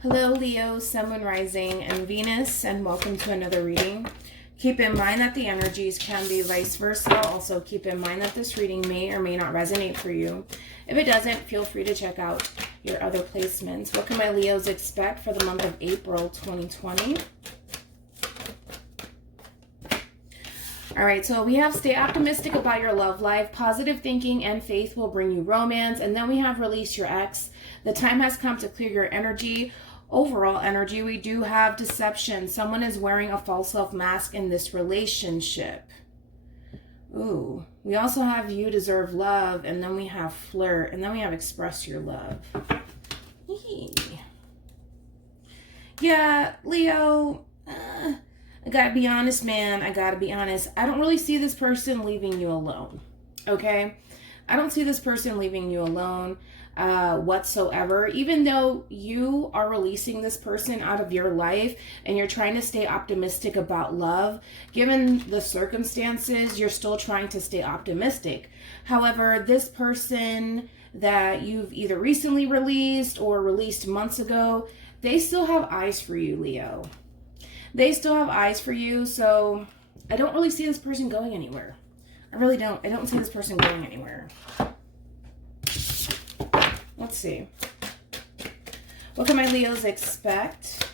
Hello, Leo, Sun, Moon, Rising, and Venus, and welcome to another reading. Keep in mind that the energies can be vice versa. Also, keep in mind that this reading may or may not resonate for you. If it doesn't, feel free to check out your other placements. What can my Leos expect for the month of April 2020? All right, so we have stay optimistic about your love life. Positive thinking and faith will bring you romance. And then we have release your ex. The time has come to clear your energy. Overall energy, we do have deception. Someone is wearing a false self mask in this relationship. Ooh, we also have you deserve love, and then we have flirt, and then we have express your love. Yeah, Leo, I gotta be honest, man. I gotta be honest. I don't really see this person leaving you alone, okay? I don't see this person leaving you alone whatsoever. Even though you are releasing this person out of your life and you're trying to stay optimistic about love, given the circumstances, you're still trying to stay optimistic. However, this person that you've either recently released or released months ago, they still have eyes for you, Leo. They still have eyes for you, so I don't really see this person going anywhere. I really don't. I don't see this person going anywhere. Let's see. What can my Leos expect?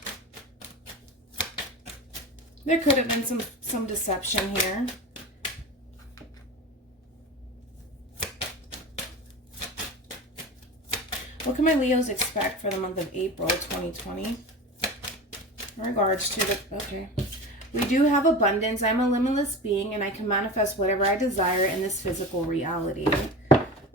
There could have been some deception here. What can my Leos expect for the month of April 2020? In regards to the... Okay. We do have abundance. I'm a limitless being and I can manifest whatever I desire in this physical reality.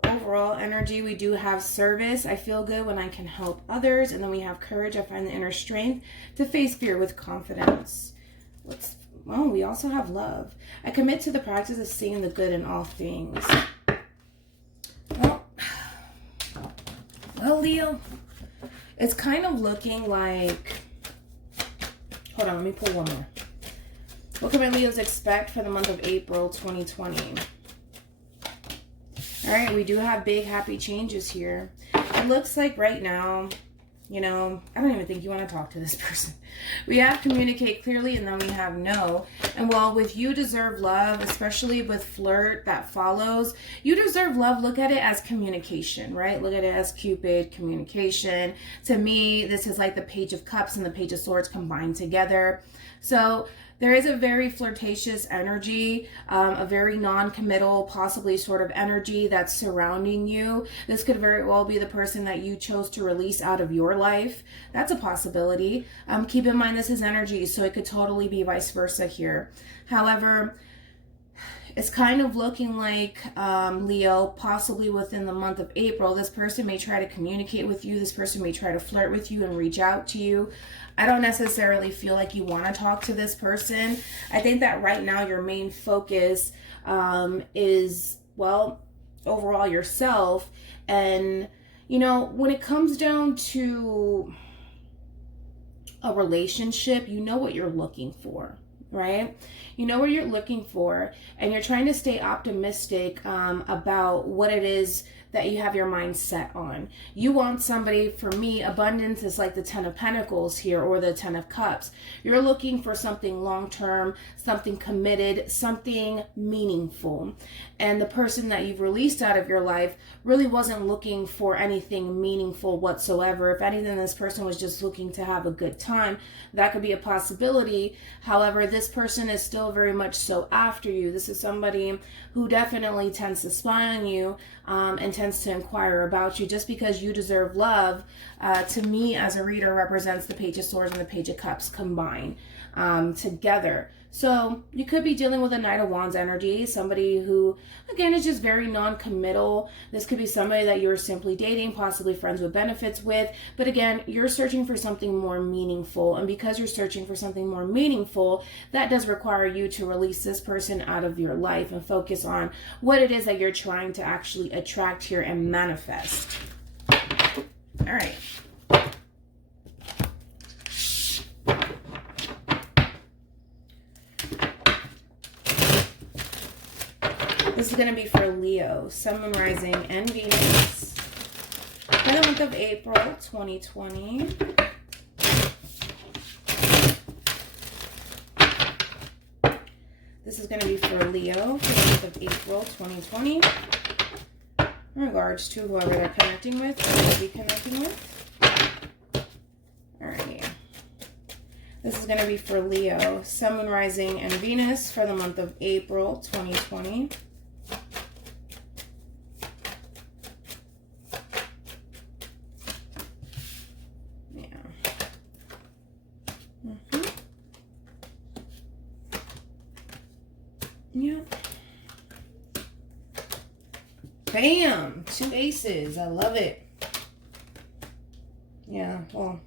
Overall energy, we do have service. I feel good when I can help others. And then we have courage. I find the inner strength to face fear with confidence. Well, we also have love. I commit to the practice of seeing the good in all things. Well, Leo, it's kind of looking like... Hold on, let me pull one more. What can my Leos expect for the month of April 2020? All right, we do have big happy changes here. It looks like right now, you know, I don't even think you want to talk to this person. We have communicate clearly and then we have no. And while with you deserve love, especially with flirt that follows, you deserve love. Look at it as communication, right? Look at it as Cupid, communication. To me, this is like the Page of Cups and the Page of Swords combined together. So there is a very flirtatious energy, a very non-committal, possibly sort of energy that's surrounding you. This could very well be the person that you chose to release out of your life. That's a possibility. Keep in mind this is energy, so it could totally be vice versa here. However, it's kind of looking like, Leo, possibly within the month of April, this person may try to communicate with you. This person may try to flirt with you and reach out to you. I don't necessarily feel like you want to talk to this person. I think that right now your main focus is, well, overall yourself. And, you know, when it comes down to a relationship, you know what you're looking for, right? You know what you're looking for, and you're trying to stay optimistic about what it is that you have your mind set on. You want somebody, for me, abundance is like the 10 of Pentacles here, or the 10 of Cups. You're looking for something long-term, something committed, something meaningful. And the person that you've released out of your life really wasn't looking for anything meaningful whatsoever. If anything, this person was just looking to have a good time. That could be a possibility. However, this person is still very much so after you. This is somebody who definitely tends to spy on you and tends to inquire about you. Just because you deserve love, to me as a reader, represents the Page of Swords and the Page of Cups combined together. So you could be dealing with a Knight of Wands energy, somebody who, again, is just very non-committal. This could be somebody that you're simply dating, possibly friends with benefits with. But again, you're searching for something more meaningful. And because you're searching for something more meaningful, that does require you to release this person out of your life and focus on what it is that you're trying to actually attract here and manifest. All right. This is going to be for Leo, Sun, Moon, Rising, and Venus for the month of April 2020. going to be for Leo for the month of April 2020. In regards to whoever they're connecting with, or will be connecting with. Alrighty. This is going to be for Leo, Sun, Moon, Rising, and Venus for the month of April 2020. Yeah. Yeah. Bam! 2 aces. I love it. Yeah, well.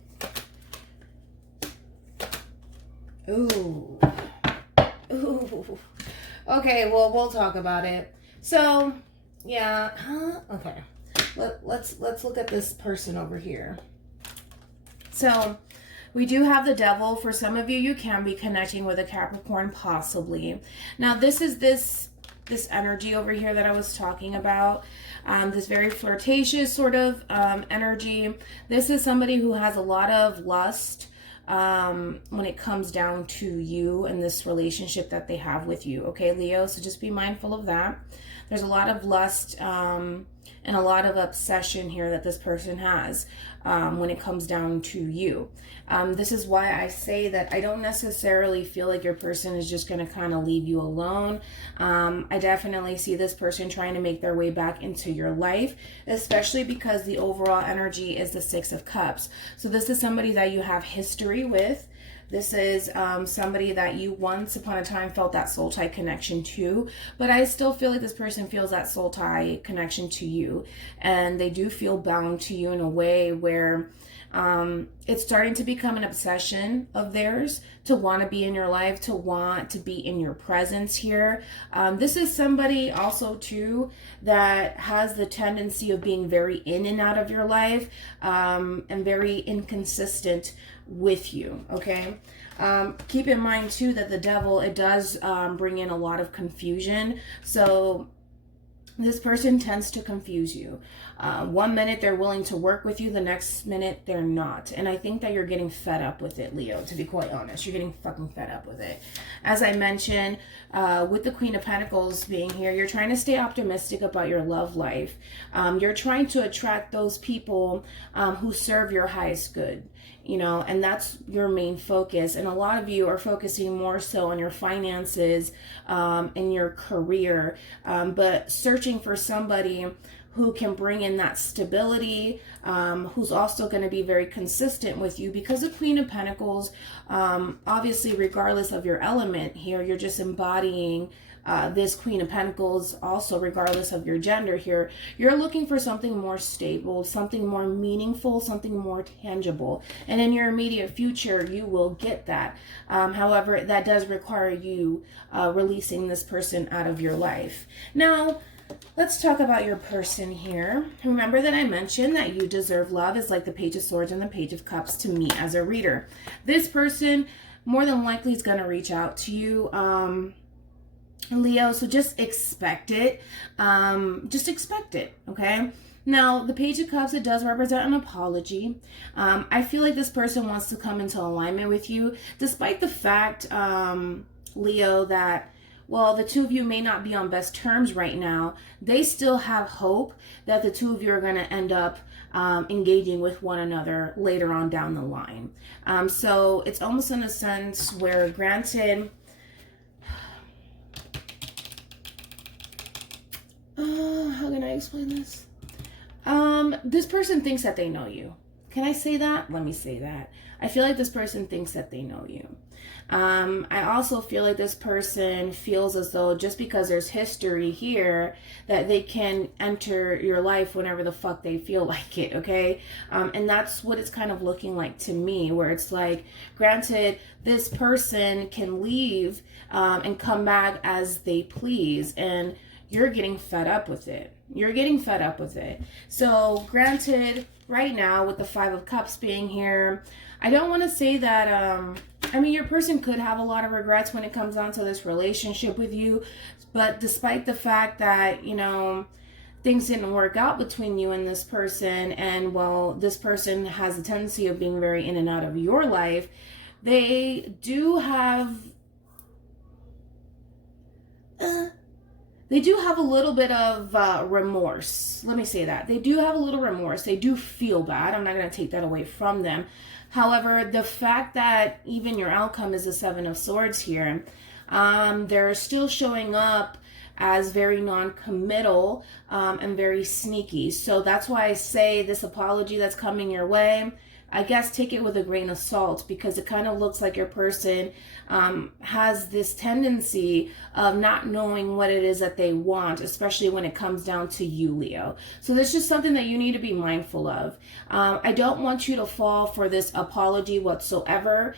Ooh. Ooh. Okay, well, we'll talk about it. So, yeah. Okay. Let's look at this person over here. So, we do have the Devil. For some of you, you can be connecting with a Capricorn, possibly. Now, this is this energy over here that I was talking about. This very flirtatious sort of energy. This is somebody who has a lot of lust when it comes down to you and this relationship that they have with you. Okay, Leo? So just be mindful of that. There's a lot of lust and a lot of obsession here that this person has when it comes down to you. This is why I say that I don't necessarily feel like your person is just going to kind of leave you alone. I definitely see this person trying to make their way back into your life, especially because the overall energy is the 6 of Cups. So this is somebody that you have history with. This is somebody that you once upon a time felt that soul tie connection to, but I still feel like this person feels that soul tie connection to you, and they do feel bound to you in a way where it's starting to become an obsession of theirs to want to be in your life, to want to be in your presence here. This is somebody also too that has the tendency of being very in and out of your life and very inconsistent with you. Okay, keep in mind too that the Devil, it does bring in a lot of confusion. So this person tends to confuse you. One minute they're willing to work with you, the next minute they're not. And I think that you're getting fed up with it, Leo, to be quite honest. You're getting fucking fed up with it. As I mentioned, with the Queen of Pentacles being here, you're trying to stay optimistic about your love life. You're trying to attract those people who serve your highest good. You know, and that's your main focus. And a lot of you are focusing more so on your finances and your career, but searching for somebody who can bring in that stability, who's also going to be very consistent with you, because the Queen of Pentacles, obviously, regardless of your element here, you're just embodying this Queen of Pentacles. Also, regardless of your gender here, you're looking for something more stable, something more meaningful, something more tangible. And in your immediate future, you will get that. However, that does require you releasing this person out of your life. Now, let's talk about your person here. Remember that I mentioned that you deserve love. Is like the Page of Swords and the Page of Cups to me as a reader. This person more than likely is going to reach out to you, Leo, so just expect it. Just expect it, okay? Now, the Page of Cups, it does represent an apology. I feel like this person wants to come into alignment with you, despite the fact, Leo, that, well, the two of you may not be on best terms right now. They still have hope that the two of you are going to end up engaging with one another later on down the line. So it's almost in a sense where, granted, how can I explain this? This person thinks that they know you. Can I say that? Let me say that. I feel like this person thinks that they know you. I also feel like this person feels as though just because there's history here that they can enter your life whenever the fuck they feel like it, okay? And that's what it's kind of looking like to me, where it's like, granted, this person can leave and come back as they please, and you're getting fed up with it. You're getting fed up with it. So granted, right now with the 5 of Cups being here, I don't want to say that, I mean, your person could have a lot of regrets when it comes down to this relationship with you. But despite the fact that, you know, things didn't work out between you and this person, and well, this person has a tendency of being very in and out of your life, they do have they do have a little bit of remorse. Let me say that. They do have a little remorse. They do feel bad. I'm not going to take that away from them. However, the fact that even your outcome is the Seven of Swords here, they're still showing up as very non-committal and very sneaky. So that's why I say this apology that's coming your way, I guess take it with a grain of salt, because it kind of looks like your person has this tendency of not knowing what it is that they want, especially when it comes down to you, Leo. So this is just something that you need to be mindful of. I don't want you to fall for this apology whatsoever.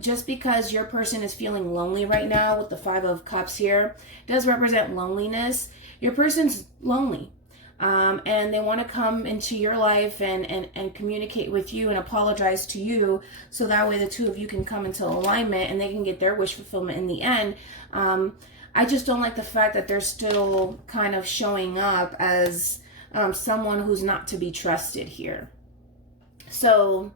Just because your person is feeling lonely right now with the Five of Cups here, it does represent loneliness. Your person's lonely. And they want to come into your life and communicate with you and apologize to you, so that way the two of you can come into alignment and they can get their wish fulfillment in the end. I just don't like the fact that they're still kind of showing up as someone who's not to be trusted here. So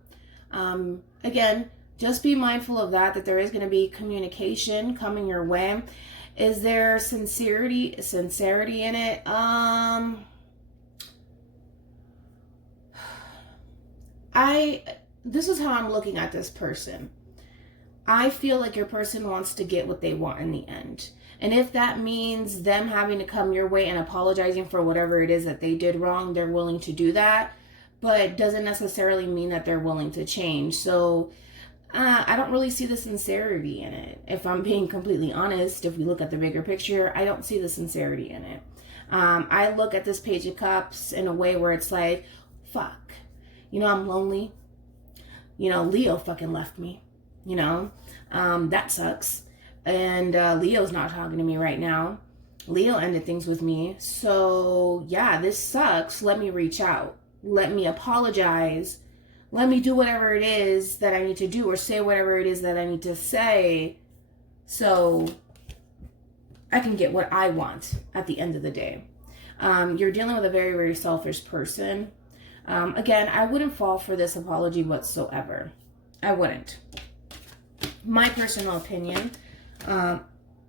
again, just be mindful of that there is going to be communication coming your way. Is there sincerity in it? This is how I'm looking at this person. I feel like your person wants to get what they want in the end. And if that means them having to come your way and apologizing for whatever it is that they did wrong, they're willing to do that. But it doesn't necessarily mean that they're willing to change. So I don't really see the sincerity in it. If I'm being completely honest, if we look at the bigger picture, I don't see the sincerity in it. I look at this Page of Cups in a way where it's like, fuck. I'm lonely. Leo fucking left me. That sucks. And Leo's not talking to me right now. Leo ended things with me. So, yeah, this sucks. Let me reach out. Let me apologize. Let me do whatever it is that I need to do, or say whatever it is that I need to say, so I can get what I want at the end of the day. You're dealing with a very, very selfish person. Again, I wouldn't fall for this apology whatsoever. I wouldn't. My personal opinion, I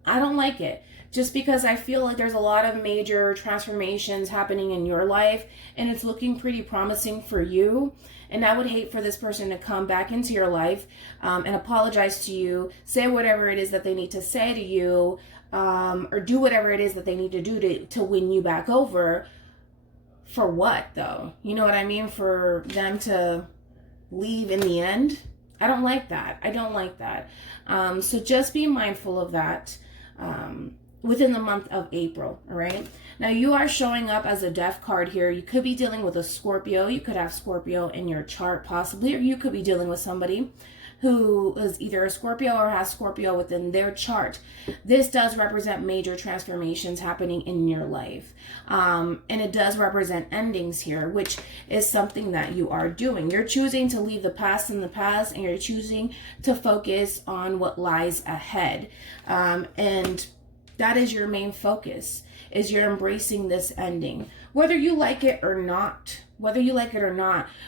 don't like it. Just because I feel like there's a lot of major transformations happening in your life, and it's looking pretty promising for you. And I would hate for this person to come back into your life and apologize to you, say whatever it is that they need to say to you, or do whatever it is that they need to do to win you back over. For what, though? You know what I mean? For them to leave in the end? I don't like that. I don't like that. So just be mindful of that within the month of April, all right? Now, you are showing up as a Death card here. You could be dealing with a Scorpio. You could have Scorpio in your chart, possibly, or you could be dealing with somebody who is either a Scorpio or has Scorpio within their chart. This does represent major transformations happening in your life. And it does represent endings here, which is something that you are doing. You're choosing to leave the past in the past, and you're choosing to focus on what lies ahead. And that is your main focus, is you're embracing this ending. Whether you like it or not.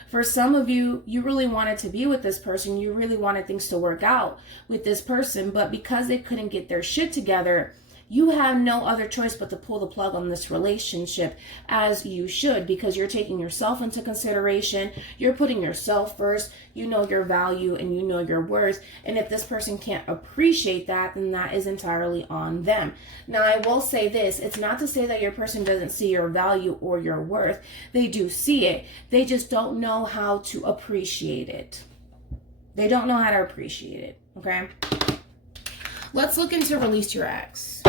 For some of you, you really wanted to be with this person. You really wanted things to work out with this person. But because they couldn't get their shit together, you have no other choice but to pull the plug on this relationship, as you should, because you're taking yourself into consideration. You're putting yourself first. You know your value and you know your worth. And if this person can't appreciate that, then that is entirely on them. Now, I will say this. It's not to say that your person doesn't see your value or your worth. They do see it. They just don't know how to appreciate it. They don't know how to appreciate it, okay? Let's look into Release Your Ex.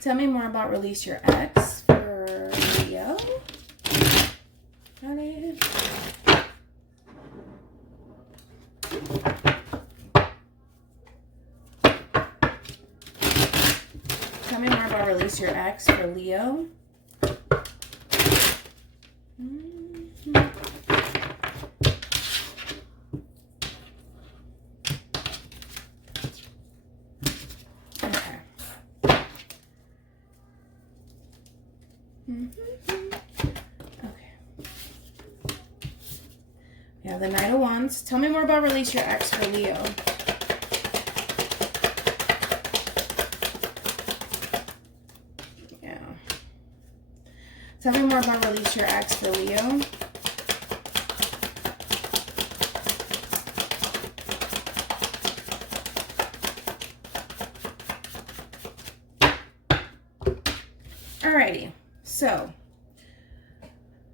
Tell me more about Release Your Ex for Leo. Got it. Tell me more about Release Your Ex for Leo. have the Knight of Wands. Tell me more about release your ex for Leo. Yeah. Tell me more about release your ex for Leo. Alrighty, so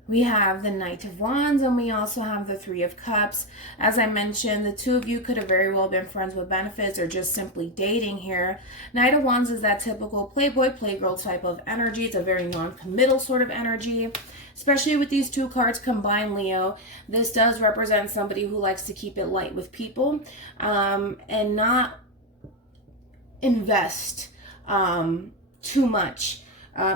we have the Knight of Wands and we also have the Three of Cups. As I mentioned, the two of you could have very well been friends with benefits or just simply dating here. Knight of Wands is that typical playboy, playgirl type of energy. It's a very non-committal sort of energy. Especially with these two cards combined, Leo, this does represent somebody who likes to keep it light with people and not invest too much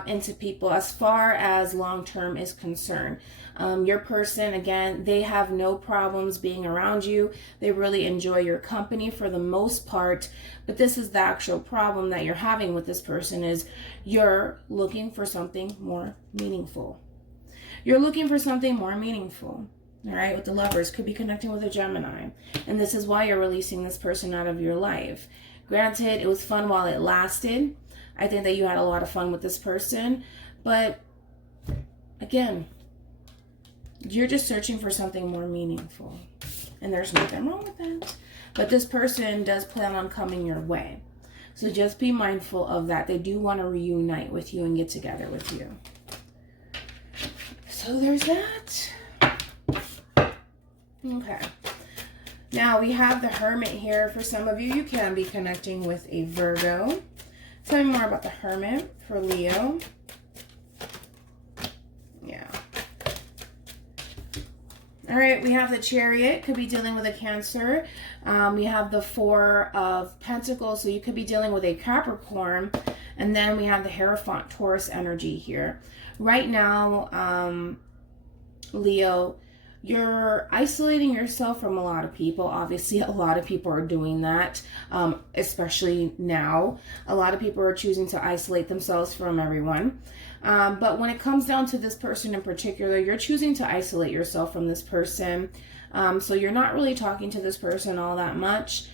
into people as far as long-term is concerned. Your person, again, they have no problems being around you. They really enjoy your company for the most part. But this is the actual problem that you're having with this person is you're looking for something more meaningful. You're looking for something more meaningful. All right, with the Lovers, could be connecting with a Gemini. And this is why you're releasing this person out of your life. Granted, it was fun while it lasted. I think that you had a lot of fun with this person, but again, you're just searching for something more meaningful, and there's nothing wrong with that. But this person does plan on coming your way, so just be mindful of that. They do want to reunite with you and get together with you. So there's that. Okay. Now we have the Hermit here. For some of you, you can be connecting with a Virgo. Tell me more about the Hermit for Leo. Yeah. All right, we have the Chariot. Could be dealing with a Cancer. We have the Four of Pentacles. So you could be dealing with a Capricorn. And then we have the Hierophant Taurus energy here. Right now, Leo, you're isolating yourself from a lot of people. Obviously, a lot of people are doing that, especially now. A lot of people are choosing to isolate themselves from everyone. But when it comes down to this person in particular, you're choosing to isolate yourself from this person. So you're not really talking to this person all that much.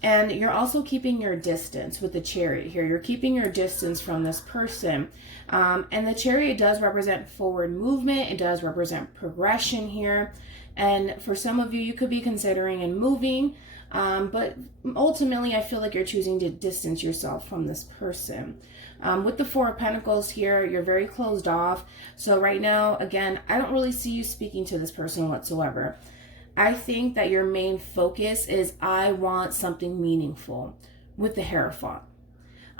And you're also keeping your distance with the Chariot here. You're keeping your distance from this person. And the Chariot does represent forward movement. It does represent progression here. And for some of you, you could be considering and moving. But ultimately, I feel like you're choosing to distance yourself from this person. With the Four of Pentacles here, you're very closed off. So right now, again, I don't really see you speaking to this person whatsoever. I think that your main focus is I want something meaningful with the Hierophant.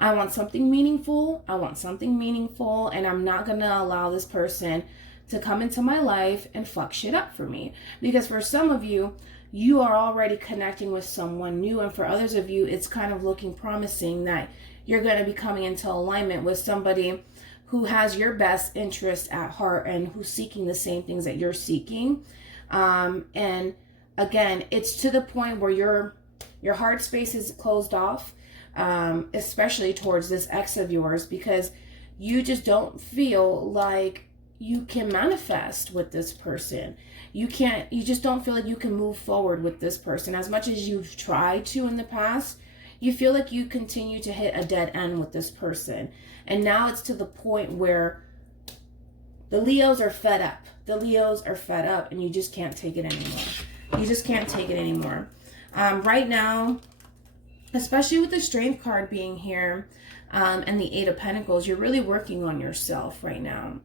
I want something meaningful. I want something meaningful. And I'm not going to allow this person to come into my life and fuck shit up for me. Because for some of you, you are already connecting with someone new. And for others of you, it's kind of looking promising that you're going to be coming into alignment with somebody who has your best interest at heart and who's seeking the same things that you're seeking. And again, it's to the point where your heart space is closed off, especially towards this ex of yours, because you just don't feel like you can manifest with this person. You just don't feel like you can move forward with this person. As much as you've tried to in the past, you feel like you continue to hit a dead end with this person. And now it's to the point where the Leos are fed up. The Leos are fed up and you just can't take it anymore. You just can't take it anymore. Right now, especially with the Strength card being here and the Eight of Pentacles, you're really working on yourself right now.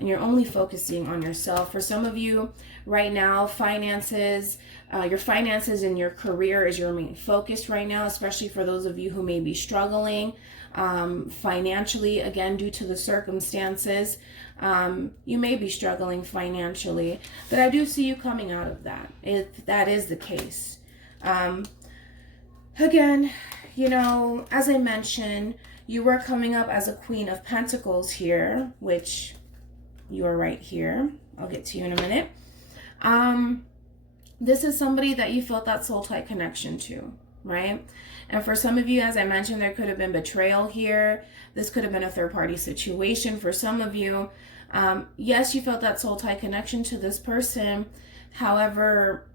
And you're only focusing on yourself. For some of you right now, finances, your finances and your career is your main focus right now, especially for those of you who may be struggling financially, again, due to the circumstances. You may be struggling financially, but I do see you coming out of that, if that is the case. Again, you know, as I mentioned, you were coming up as a Queen of Pentacles here, which you are right here. I'll get to you in a minute. This is somebody that you felt that soul tie connection to, right? And for some of you, as I mentioned, there could have been betrayal here. This could have been a third party situation. For some of you, Yes, you felt that soul tie connection to this person. However,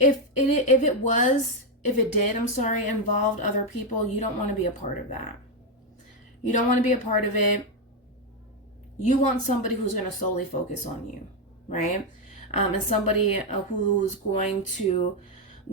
if it did, involved other people, you don't want to be a part of that. You don't want to be a part of it. You want somebody who's going to solely focus on you, right? And somebody who's going to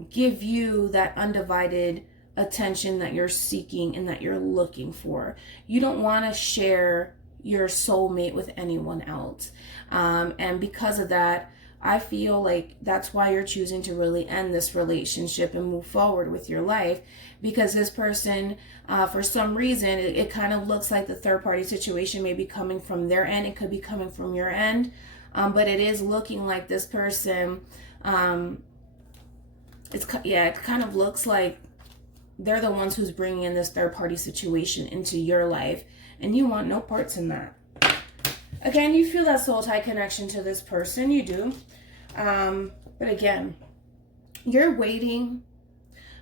give you that undivided attention that you're seeking and that you're looking for. You don't want to share your soulmate with anyone else. And because of that, I feel like that's why you're choosing to really end this relationship and move forward with your life, because this person, for some reason, it kind of looks like the third party situation may be coming from their end. It could be coming from your end, but it is looking like this person, it kind of looks like they're the ones who's bringing in this third party situation into your life, and you want no parts in that. Again, you feel that soul tie connection to this person. You do. But again, you're waiting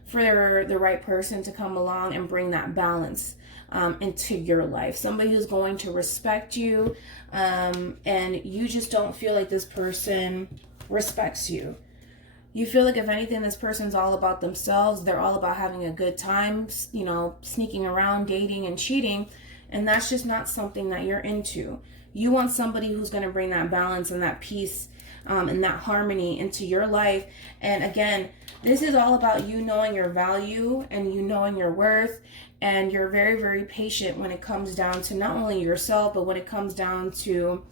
for the right person to come along and bring that balance into your life. Somebody who's going to respect you, and you just don't feel like this person respects you. You feel like, if anything, this person's all about themselves. They're all about having a good time, sneaking around, dating and cheating. And that's just not something that you're into. You want somebody who's going to bring that balance and that peace and that harmony into your life. And again, this is all about you knowing your value and you knowing your worth. And you're very, very patient when it comes down to not only yourself, but when it comes down to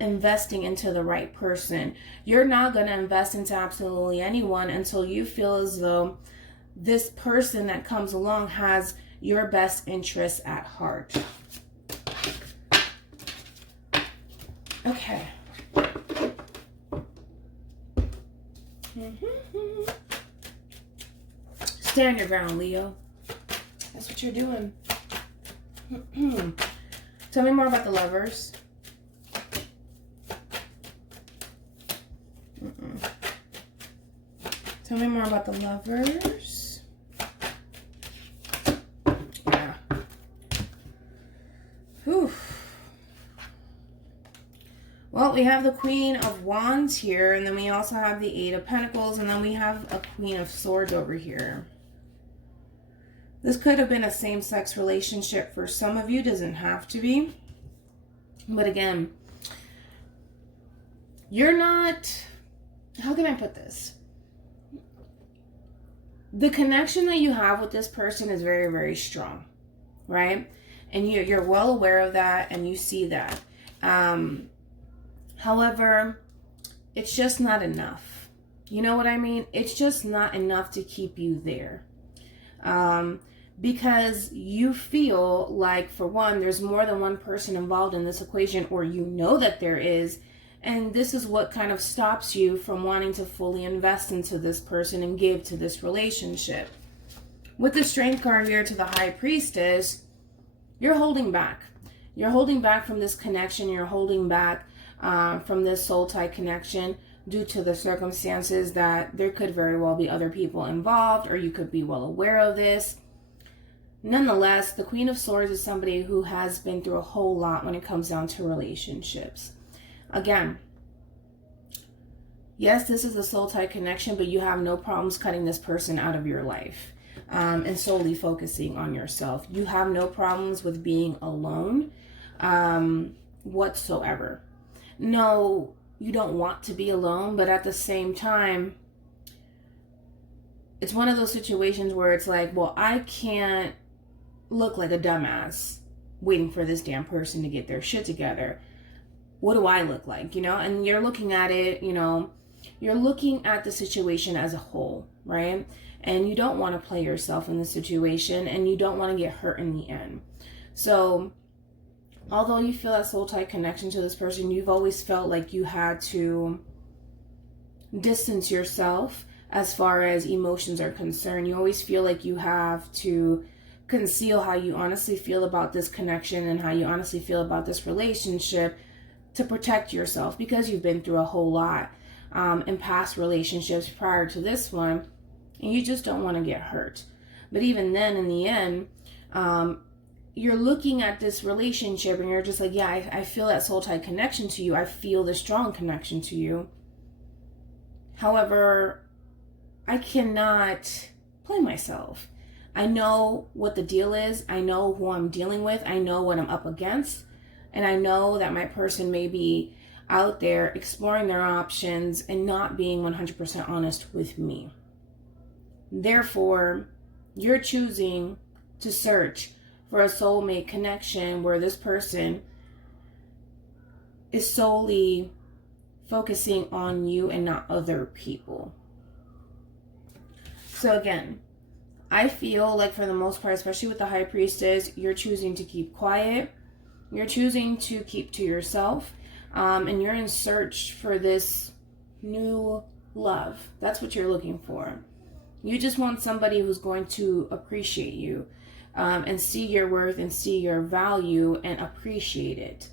investing into the right person. You're not going to invest into absolutely anyone until you feel as though this person that comes along has your best interests at heart. Okay. Stand your ground, Leo. That's what you're doing. Tell me more about the Lovers. Tell me more about the Lovers. Yeah. Whew. Well, we have the Queen of Wands here, and then we also have the Eight of Pentacles, and then we have a Queen of Swords over here. This could have been a same-sex relationship for some of you. Doesn't have to be. But again, you're not... How can I put this? The connection that you have with this person is very, very strong, right? And you're well aware of that, and you see that. However, it's just not enough. You know what I mean? It's just not enough to keep you there. Because you feel like, for one, there's more than one person involved in this equation, or you know that there is. And this is what kind of stops you from wanting to fully invest into this person and give to this relationship. With the Strength card here to the High Priestess, you're holding back. You're holding back from this connection. You're holding back from this soul tie connection due to the circumstances that there could very well be other people involved, or you could be well aware of this. Nonetheless, the Queen of Swords is somebody who has been through a whole lot when it comes down to relationships. Again, yes, this is a soul tie connection, but you have no problems cutting this person out of your life and solely focusing on yourself. You have no problems with being alone whatsoever. No, you don't want to be alone, but at the same time, it's one of those situations where it's like, well, I can't look like a dumbass waiting for this damn person to get their shit together. What do I look like, And you're looking at it, you're looking at the situation as a whole, right? And you don't want to play yourself in the situation, and you don't want to get hurt in the end. So, although you feel that soul tie connection to this person, you've always felt like you had to distance yourself as far as emotions are concerned. You always feel like you have to conceal how you honestly feel about this connection and how you honestly feel about this relationship to protect yourself, because you've been through a whole lot in past relationships prior to this one, and you just don't want to get hurt. But even then, in the end, you're looking at this relationship and you're just like, yeah, I feel that soul tie connection to you. I feel the strong connection to you. However, I cannot play myself. I know what the deal is. I know who I'm dealing with. I know what I'm up against. And I know that my person may be out there exploring their options and not being 100% honest with me. Therefore, you're choosing to search for a soulmate connection where this person is solely focusing on you and not other people. So again, I feel like for the most part, especially with the High Priestess, you're choosing to keep quiet. You're choosing to keep to yourself. And you're in search for this new love. That's what you're looking for. You just want somebody who's going to appreciate you and see your worth and see your value and appreciate it.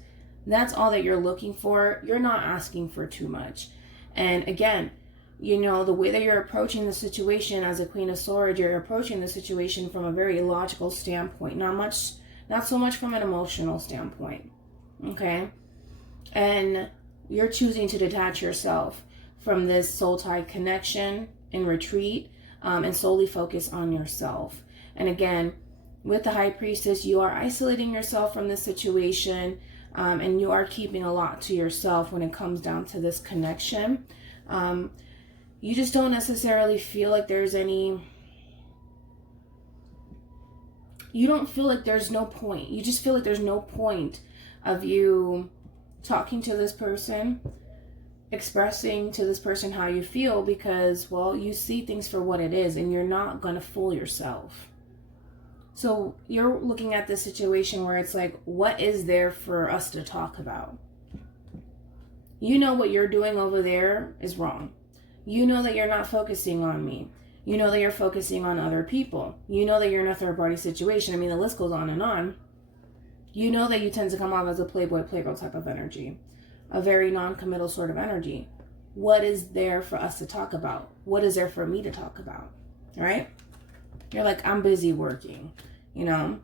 That's all that you're looking for. You're not asking for too much. And again, you know, the way that you're approaching the situation as a Queen of Swords, you're approaching the situation from a very logical standpoint, not so much from an emotional standpoint. Okay? And you're choosing to detach yourself from this soul tie connection and retreat and solely focus on yourself. And again, with the High Priestess, you are isolating yourself from this situation and you are keeping a lot to yourself when it comes down to this connection. You just don't necessarily feel like there's any... You don't feel like there's no point. You just feel like there's no point of you talking to this person, expressing to this person how you feel because, well, you see things for what it is and you're not going to fool yourself. So you're looking at this situation where it's like, what is there for us to talk about? You know what you're doing over there is wrong. You know that you're not focusing on me. You know that you're focusing on other people. You know that you're in a third-party situation. I mean, the list goes on and on. You know that you tend to come off as a playboy, playgirl type of energy. A very non-committal sort of energy. What is there for us to talk about? What is there for me to talk about? Right? You're like, I'm busy working, you know?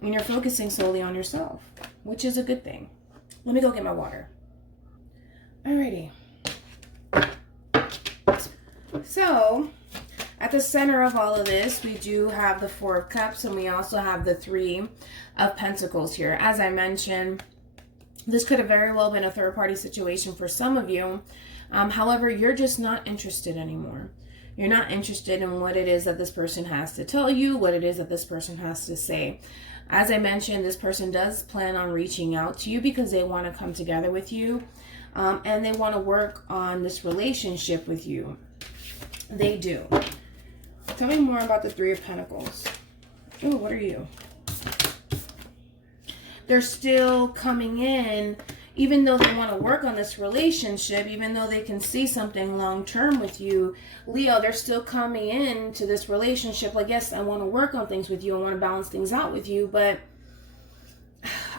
And you're focusing solely on yourself, which is a good thing. Let me go get my water. Alrighty. So, at the center of all of this, we do have the Four of Cups and we also have the Three of Pentacles here. As I mentioned, this could have very well been a third-party situation for some of you. However, you're just not interested anymore. You're not interested in what it is that this person has to tell you, what it is that this person has to say. As I mentioned, this person does plan on reaching out to you because they want to come together with you and they want to work on this relationship with you. They do. Tell me more about the Three of Pentacles. Oh, what are you? They're still coming in, even though they want to work on this relationship, even though they can see something long-term with you. Leo, they're still coming in to this relationship like, yes, I want to work on things with you. I want to balance things out with you, but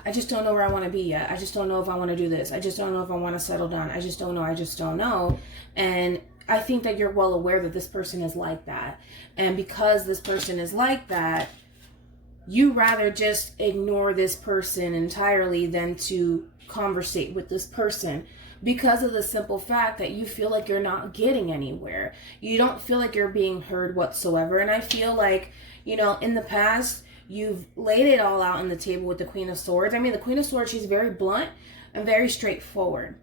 I just don't know where I want to be yet. I just don't know if I want to do this. I just don't know if I want to settle down. I just don't know. I just don't know. And I think that you're well aware that this person is like that. And because this person is like that, you rather just ignore this person entirely than to conversate with this person because of the simple fact that you feel like you're not getting anywhere. You don't feel like you're being heard whatsoever. And I feel like, you know, in the past, you've laid it all out on the table with the Queen of Swords. I mean, the Queen of Swords, she's very blunt and very straightforward.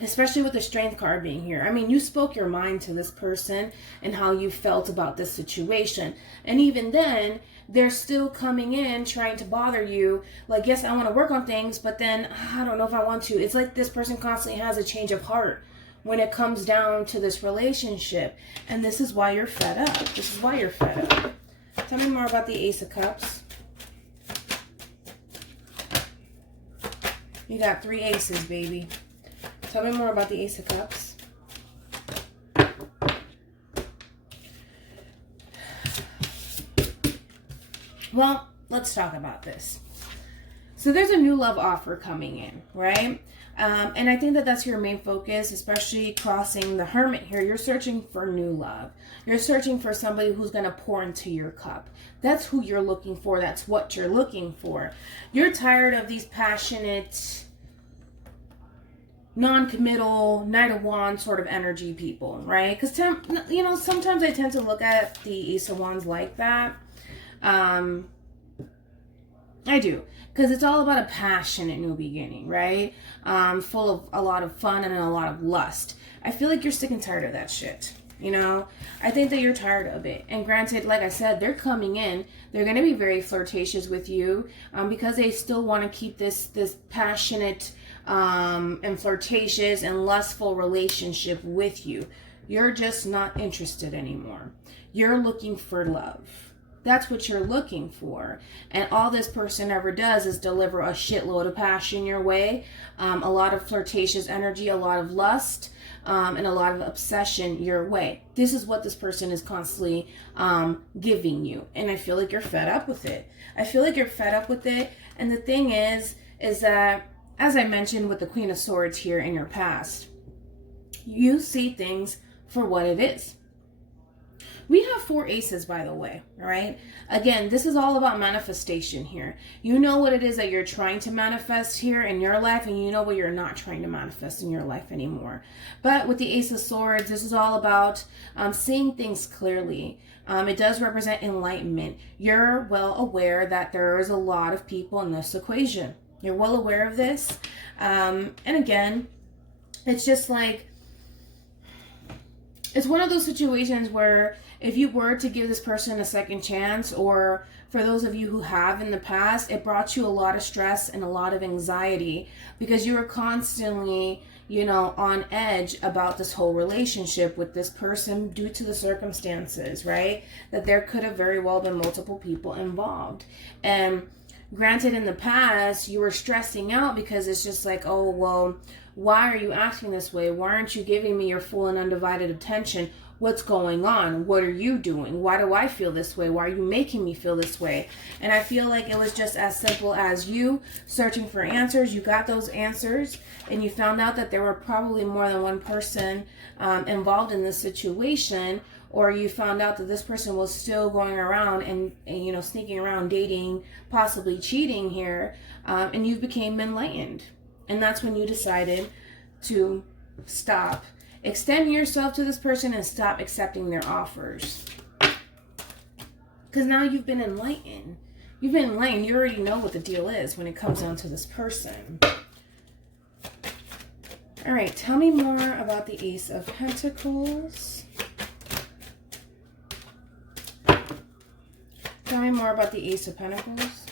Especially with the Strength card being here. I mean, you spoke your mind to this person and how you felt about this situation. And even then, they're still coming in trying to bother you. Like, yes, I want to work on things, but then I don't know if I want to. It's like this person constantly has a change of heart when it comes down to this relationship. And this is why you're fed up. This is why you're fed up. Tell me more about the Ace of Cups. You got 3 aces, baby. Tell me more about the Ace of Cups. Well, let's talk about this. So there's a new love offer coming in, right? And I think that that's your main focus, especially crossing the Hermit here. You're searching for new love. You're searching for somebody who's going to pour into your cup. That's who you're looking for. That's what you're looking for. You're tired of these passionate, non-committal, Knight of Wands sort of energy people, right? Because, sometimes I tend to look at the Ace of Wands like that. I do, because it's all about a passionate new beginning, right? Full of a lot of fun and a lot of lust. I feel like you're sick and tired of that shit. I think that you're tired of it. And granted, like I said, they're coming in. They're going to be very flirtatious with you because they still want to keep this passionate and flirtatious and lustful relationship with you. You're just not interested anymore. You're looking for love. That's what you're looking for. And all this person ever does is deliver a shitload of passion your way, a lot of flirtatious energy, a lot of lust, and a lot of obsession your way. This is what this person is constantly giving you. And I feel like you're fed up with it. And the thing is that, as I mentioned with the Queen of Swords here in your past, you see things for what it is. We have 4 aces, by the way, all right? Again, this is all about manifestation here. You know what it is that you're trying to manifest here in your life, and you know what you're not trying to manifest in your life anymore. But with the Ace of Swords, this is all about seeing things clearly. It does represent enlightenment. You're well aware that there is a lot of people in this equation. You're well aware of this. And again, it's just like, it's one of those situations where if you were to give this person a second chance, or for those of you who have in the past, it brought you a lot of stress and a lot of anxiety because you were constantly, on edge about this whole relationship with this person due to the circumstances, right? That there could have very well been multiple people involved. And granted, in the past, you were stressing out because it's just like, oh, well, why are you acting this way? Why aren't you giving me your full and undivided attention? What's going on? What are you doing? Why do I feel this way? Why are you making me feel this way? And I feel like it was just as simple as you searching for answers. You got those answers and you found out that there were probably more than one person involved in this situation, or you found out that this person was still going around and sneaking around, dating, possibly cheating here, and you became enlightened. And that's when you decided to stop extending yourself to this person and stop accepting their offers. Because now you've been enlightened. You already know what the deal is when it comes down to this person. All right, tell me more about the Ace of Pentacles. Tell me more about the Ace of Pentacles.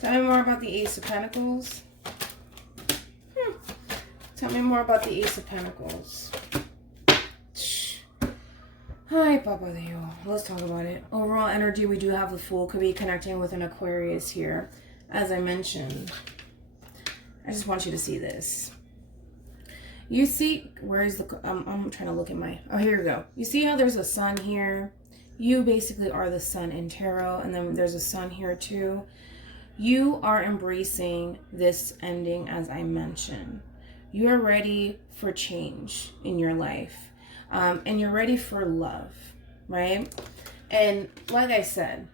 Tell me more about the Ace of Pentacles. Tell me more about the Ace of Pentacles. Hi, Papa Leo. Let's talk about it. Overall energy, we do have the Fool. Could be connecting with an Aquarius here. As I mentioned, I just want you to see this. You see, where's the... I'm trying to look at my... Oh, here we go. You see how there's a sun here? You basically are the sun in tarot. And then there's a sun here too. You are embracing this ending, as I mentioned. You are ready for change in your life. And you're ready for love, right? And like I said,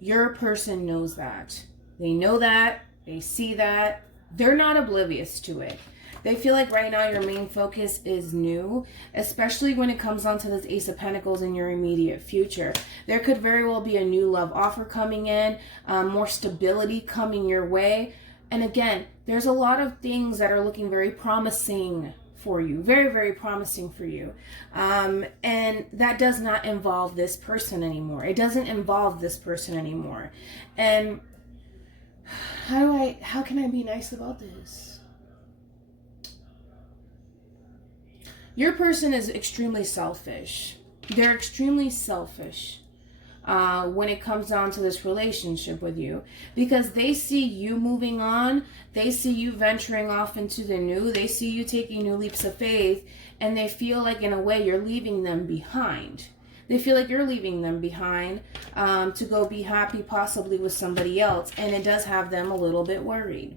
your person knows that. They know that. They see that. They're not oblivious to it. They feel like right now your main focus is new, especially when it comes down to this Ace of Pentacles in your immediate future. There could very well be a new love offer coming in, more stability coming your way. And again, there's a lot of things that are looking very promising for you, very, very promising for you. And that does not involve this person anymore. It doesn't involve this person anymore. And how can I be nice about this? Your person is extremely selfish. They're extremely selfish when it comes down to this relationship with you, because they see you moving on. They see you venturing off into the new. They see you taking new leaps of faith, and they feel like in a way you're leaving them behind. They feel like you're leaving them behind to go be happy possibly with somebody else. And it does have them a little bit worried.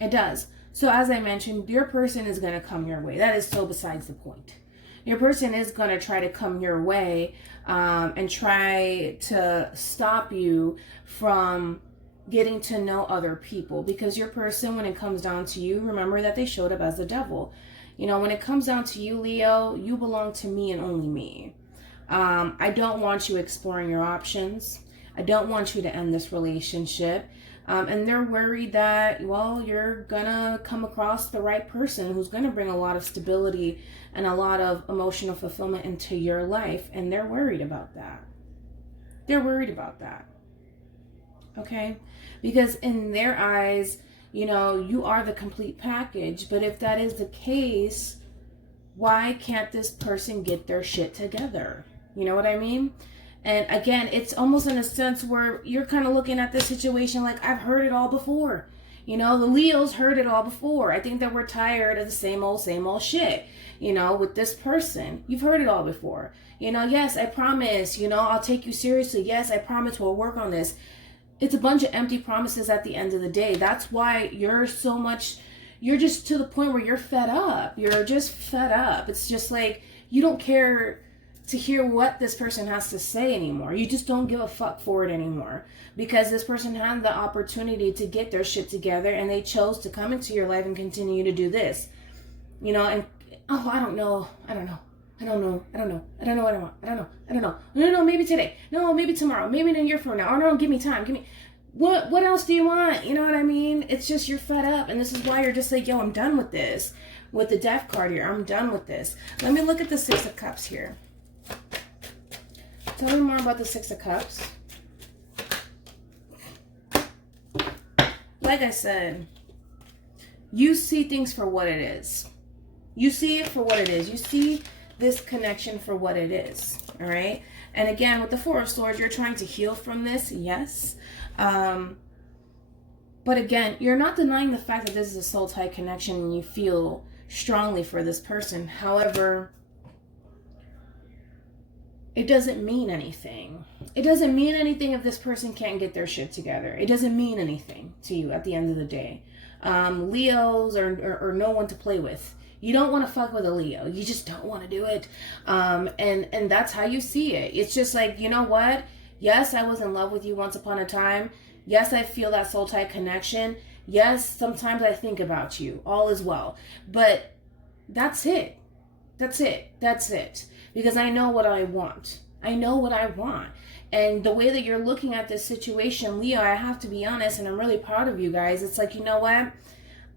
It does. So as I mentioned, your person is going to come your way. That is so besides the point. Your person is going to try to come your way and try to stop you from getting to know other people. Because your person, when it comes down to you, remember that they showed up as the devil. You know, when it comes down to you, Leo, you belong to me and only me. I don't want you exploring your options. I don't want you to end this relationship. And they're worried that, well, you're gonna come across the right person who's gonna bring a lot of stability and a lot of emotional fulfillment into your life. And they're worried about that. They're worried about that. Okay? Because in their eyes, you know, you are the complete package. But if that is the case, why can't this person get their shit together? You know what I mean? And again, it's almost in a sense where you're kind of looking at this situation like, I've heard it all before. You know, the Leos heard it all before. I think that we're tired of the same old shit, you know, with this person. You've heard it all before. You know, yes, I promise, you know, I'll take you seriously. Yes, I promise we'll work on this. It's a bunch of empty promises at the end of the day. That's why you're just to the point where you're fed up. You're just fed up. It's just like, you don't care to hear what this person has to say anymore. You just don't give a fuck for it anymore, because this person had the opportunity to get their shit together and they chose to come into your life and continue to do this, you know. And I don't know what I want. No, maybe today, no, maybe tomorrow, maybe in a year from now. Oh no, give me time, what else do you want? You know what I mean? It's just, you're fed up, and this is why you're just like, yo, I'm done with this. With the Death card here, I'm done with this. Let me look at the Six of Cups here. Tell me more about the Six of Cups. Like I said, you see things for what it is. You see it for what it is. You see this connection for what it is. All right? And again, with the Four of Swords, you're trying to heal from this. Yes. But again, you're not denying the fact that this is a soul tie connection and you feel strongly for this person. However, it doesn't mean anything. It doesn't mean anything if this person can't get their shit together. It doesn't mean anything to you at the end of the day. Leos are no one to play with. You don't want to fuck with a Leo. You just don't want to do it. And that's how you see it. It's just like, you know what? Yes, I was in love with you once upon a time. Yes, I feel that soul tie connection. Yes, sometimes I think about you. All is well. But that's it. That's it. That's it. Because I know what I want. I know what I want. And the way that you're looking at this situation, Leo, I have to be honest, and I'm really proud of you guys. It's like, you know what?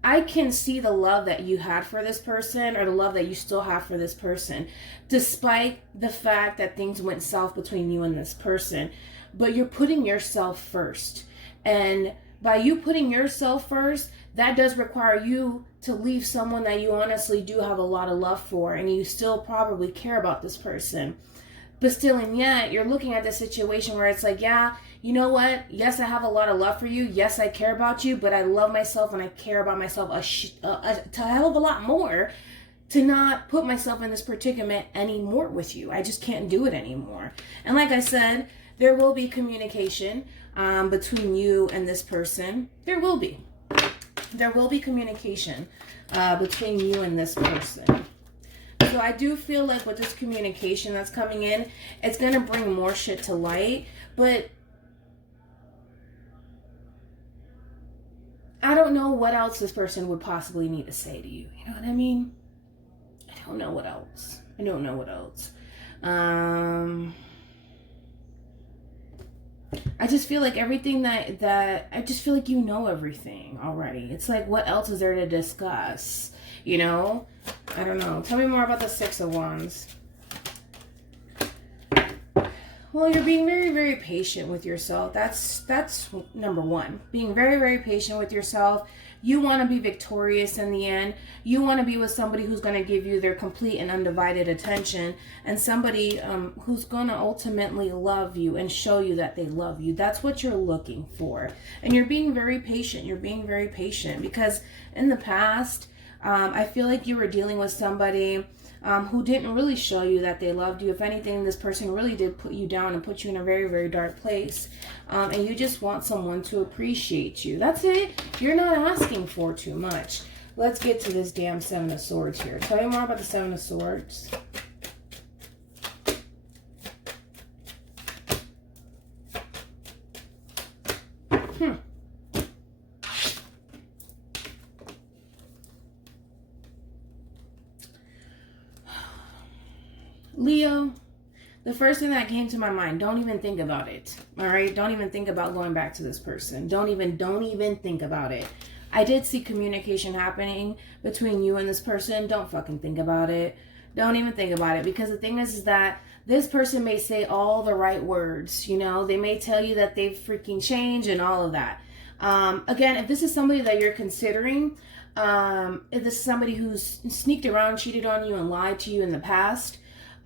I can see the love that you had for this person, or the love that you still have for this person, despite the fact that things went south between you and this person. But you're putting yourself first. And by you putting yourself first, that does require you to leave someone that you honestly do have a lot of love for, and you still probably care about this person. But still, and yet, you're looking at this situation where it's like, yeah, you know what? Yes, I have a lot of love for you. Yes, I care about you, but I love myself and I care about myself a hell of a lot more to not put myself in this predicament anymore with you. I just can't do it anymore. And like I said, there will be communication between you and this person. There will be. There will be communication between you and this person. So I do feel like with this communication that's coming in, it's going to bring more shit to light. But I don't know what else this person would possibly need to say to you. You know what I mean? I don't know what else. I don't know what else. I just feel like everything that I just feel like you know everything already. It's like, what else is there to discuss? You know? I don't know. Tell me more about the Six of Wands. Well, you're being very, very patient with yourself. That's number one. Being very, very patient with yourself. You want to be victorious in the end. You want to be with somebody who's going to give you their complete and undivided attention, and somebody who's going to ultimately love you and show you that they love you. That's what you're looking for. And you're being very patient. You're being very patient because in the past, I feel like you were dealing with somebody who didn't really show you that they loved you. If anything, this person really did put you down and put you in a very, very dark place. And you just want someone to appreciate you. That's it. You're not asking for too much. Let's get to this damn Seven of Swords here. Tell me more about the Seven of Swords. Leo, the first thing that came to my mind, don't even think about it. All right? Don't even think about going back to this person. Don't even think about it. I did see communication happening between you and this person. Don't fucking think about it. Don't even think about it, because the thing is that this person may say all the right words. You know, they may tell you that they've freaking changed and all of that. Again, if this is somebody that you're considering, if this is somebody who's sneaked around, cheated on you, and lied to you in the past,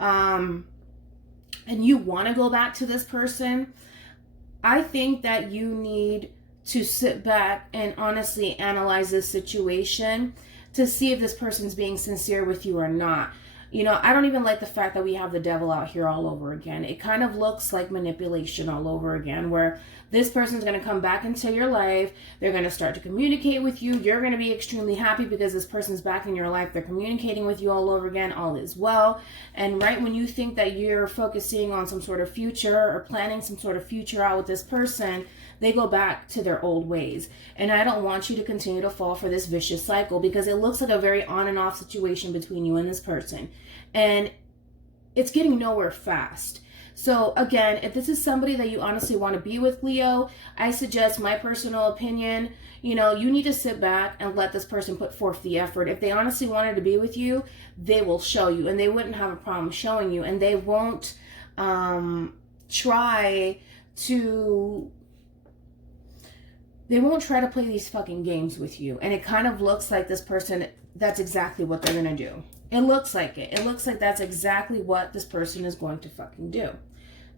and you want to go back to this person, I think that you need to sit back and honestly analyze this situation to see if this person's being sincere with you or not. You know, I don't even like the fact that we have the devil out here all over again. It kind of looks like manipulation all over again, where this person's going to come back into your life. They're going to start to communicate with you. You're going to be extremely happy because this person's back in your life. They're communicating with you all over again. All is well. And right when you think that you're focusing on some sort of future or planning some sort of future out with this person, they go back to their old ways. And I don't want you to continue to fall for this vicious cycle, because it looks like a very on and off situation between you and this person. And it's getting nowhere fast. So again, if this is somebody that you honestly want to be with, Leo, I suggest, my personal opinion, you know, you need to sit back and let this person put forth the effort. If they honestly wanted to be with you, they will show you, and they wouldn't have a problem showing you, and they won't try to play these fucking games with you. And it kind of looks like this person, that's exactly what they're going to do. It looks like it. It looks like that's exactly what this person is going to fucking do.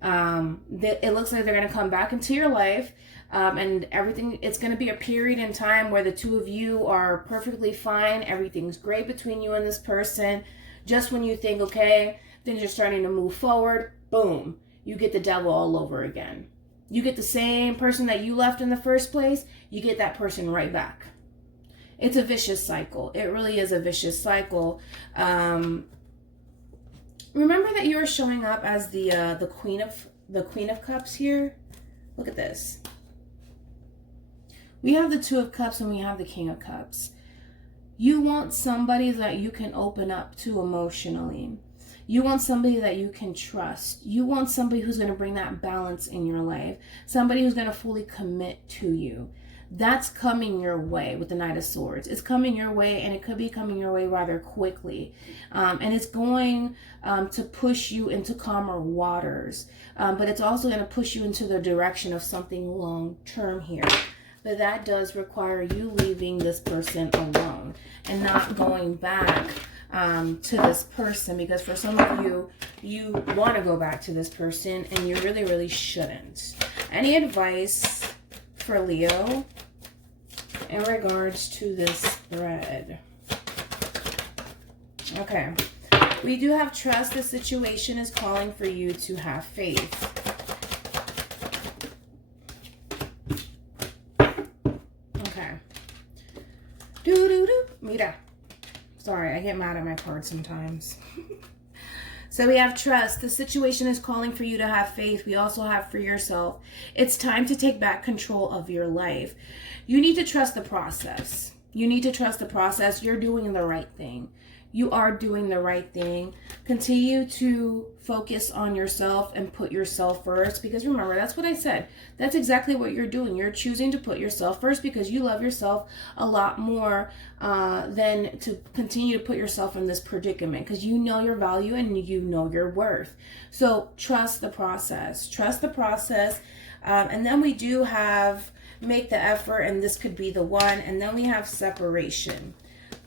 It looks like they're going to come back into your life, and everything, it's going to be a period in time where the two of you are perfectly fine. Everything's great between you and this person. Just when you think, okay, things are starting to move forward, boom, you get the devil all over again. You get the same person that you left in the first place, you get that person right back. It's a vicious cycle. It really is a vicious cycle. Remember that you are showing up as the Queen of Cups here. Look at this. We have the Two of Cups and we have the King of Cups. You want somebody that you can open up to emotionally. You want somebody that you can trust. You want somebody who's going to bring that balance in your life. Somebody who's going to fully commit to you. That's coming your way with the Knight of Swords. It's coming your way, and it could be coming your way rather quickly. And it's going to push you into calmer waters. But it's also going to push you into the direction of something long-term here. But that does require you leaving this person alone and not going back to this person, because for some of you, you want to go back to this person and you really, really shouldn't. Any advice for Leo in regards to this spread? Okay. We do have trust. The situation is calling for you to have faith. Okay. Mira. Sorry, I get mad at my cards sometimes. So we have trust. The situation is calling for you to have faith. We also have for yourself. It's time to take back control of your life. You need to trust the process. You need to trust the process. You're doing the right thing. You are doing the right thing. Continue to focus on yourself and put yourself first, because remember, that's what I said. That's exactly what you're doing. You're choosing to put yourself first because you love yourself a lot more than to continue to put yourself in this predicament, because you know your value and you know your worth. So trust the process. Trust the process. And then we do have make the effort, and this could be the one. And then we have separation.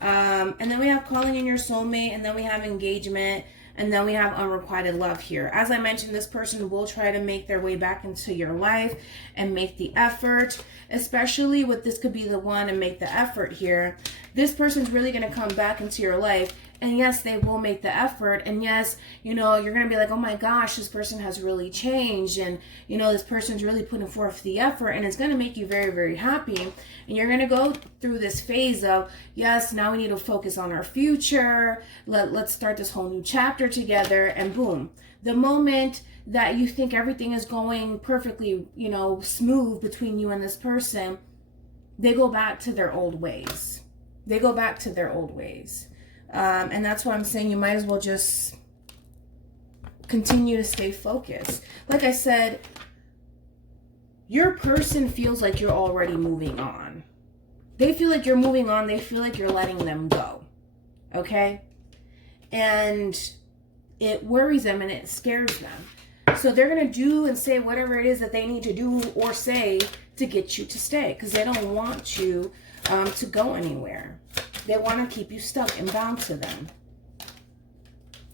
And then we have calling in your soulmate, and then we have engagement. And then we have unrequited love here. As I mentioned, this person will try to make their way back into your life and make the effort, especially with this could be the one and make the effort here. This person's really going to come back into your life. And yes, they will make the effort. And yes, you know, you're going to be like, oh my gosh, this person has really changed. And, you know, this person's really putting forth the effort. And it's going to make you very, very happy. And you're going to go through this phase of, yes, now we need to focus on our future. Let's start this whole new chapter together. And boom, the moment that you think everything is going perfectly, you know, smooth between you and this person, they go back to their old ways. They go back to their old ways. And that's why I'm saying you might as well just continue to stay focused. Like I said, your person feels like you're already moving on. They feel like you're moving on. They feel like you're letting them go. Okay? And it worries them and it scares them. So they're going to do and say whatever it is that they need to do or say to get you to stay. Because they don't want you to go anywhere. They want to keep you stuck and bound to them.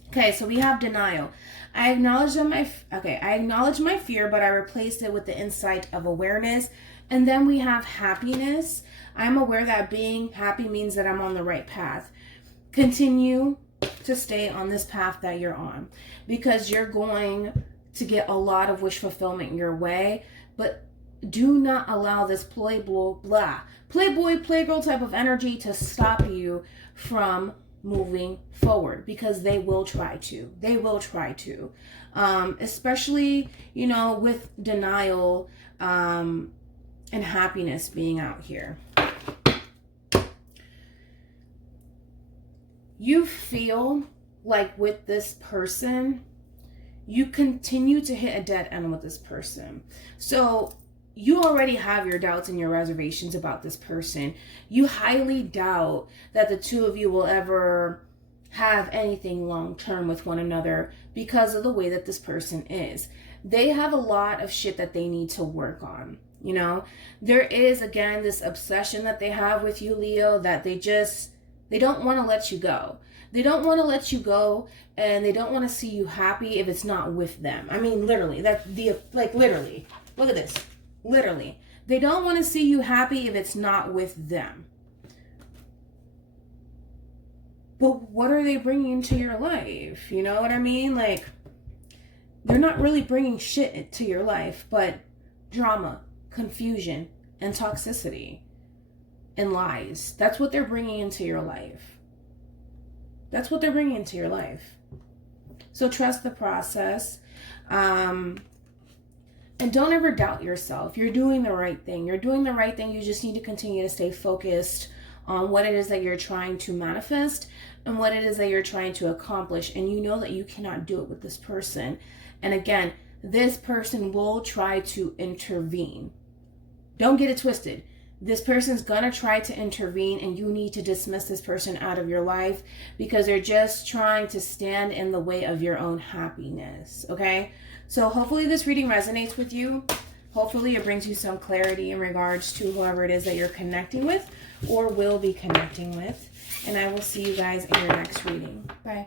Okay, so we have denial. I acknowledge my fear, but I replaced it with the insight of awareness. And then we have happiness. I'm aware that being happy means that I'm on the right path. Continue to stay on this path that you're on, because you're going to get a lot of wish fulfillment your way, but do not allow this playboy, playgirl type of energy to stop you from moving forward, because they will try to. They will try to. Especially, you know, with denial and happiness being out here. You feel like with this person, you continue to hit a dead end with this person. So you already have your doubts and your reservations about this person. You highly doubt that the two of you will ever have anything long-term with one another because of the way that this person is. They have a lot of shit that they need to work on. You know, there is, again, this obsession that they have with you, Leo, that they don't want to let you go. They don't want to let you go, and they don't want to see you happy if it's not with them. I mean, literally, literally, look at this. Literally, they don't want to see you happy if it's not with them. But what are they bringing into your life? You know what I mean? Like, they're not really bringing shit into your life, but drama, confusion, and toxicity, and lies. That's what they're bringing into your life. That's what they're bringing into your life. So trust the process. And don't ever doubt yourself. You're doing the right thing. You're doing the right thing. You just need to continue to stay focused on what it is that you're trying to manifest and what it is that you're trying to accomplish. And you know that you cannot do it with this person. And again, this person will try to intervene. Don't get it twisted. This person's gonna try to intervene, and you need to dismiss this person out of your life because they're just trying to stand in the way of your own happiness, okay? So hopefully this reading resonates with you. Hopefully it brings you some clarity in regards to whoever it is that you're connecting with or will be connecting with. And I will see you guys in your next reading. Bye.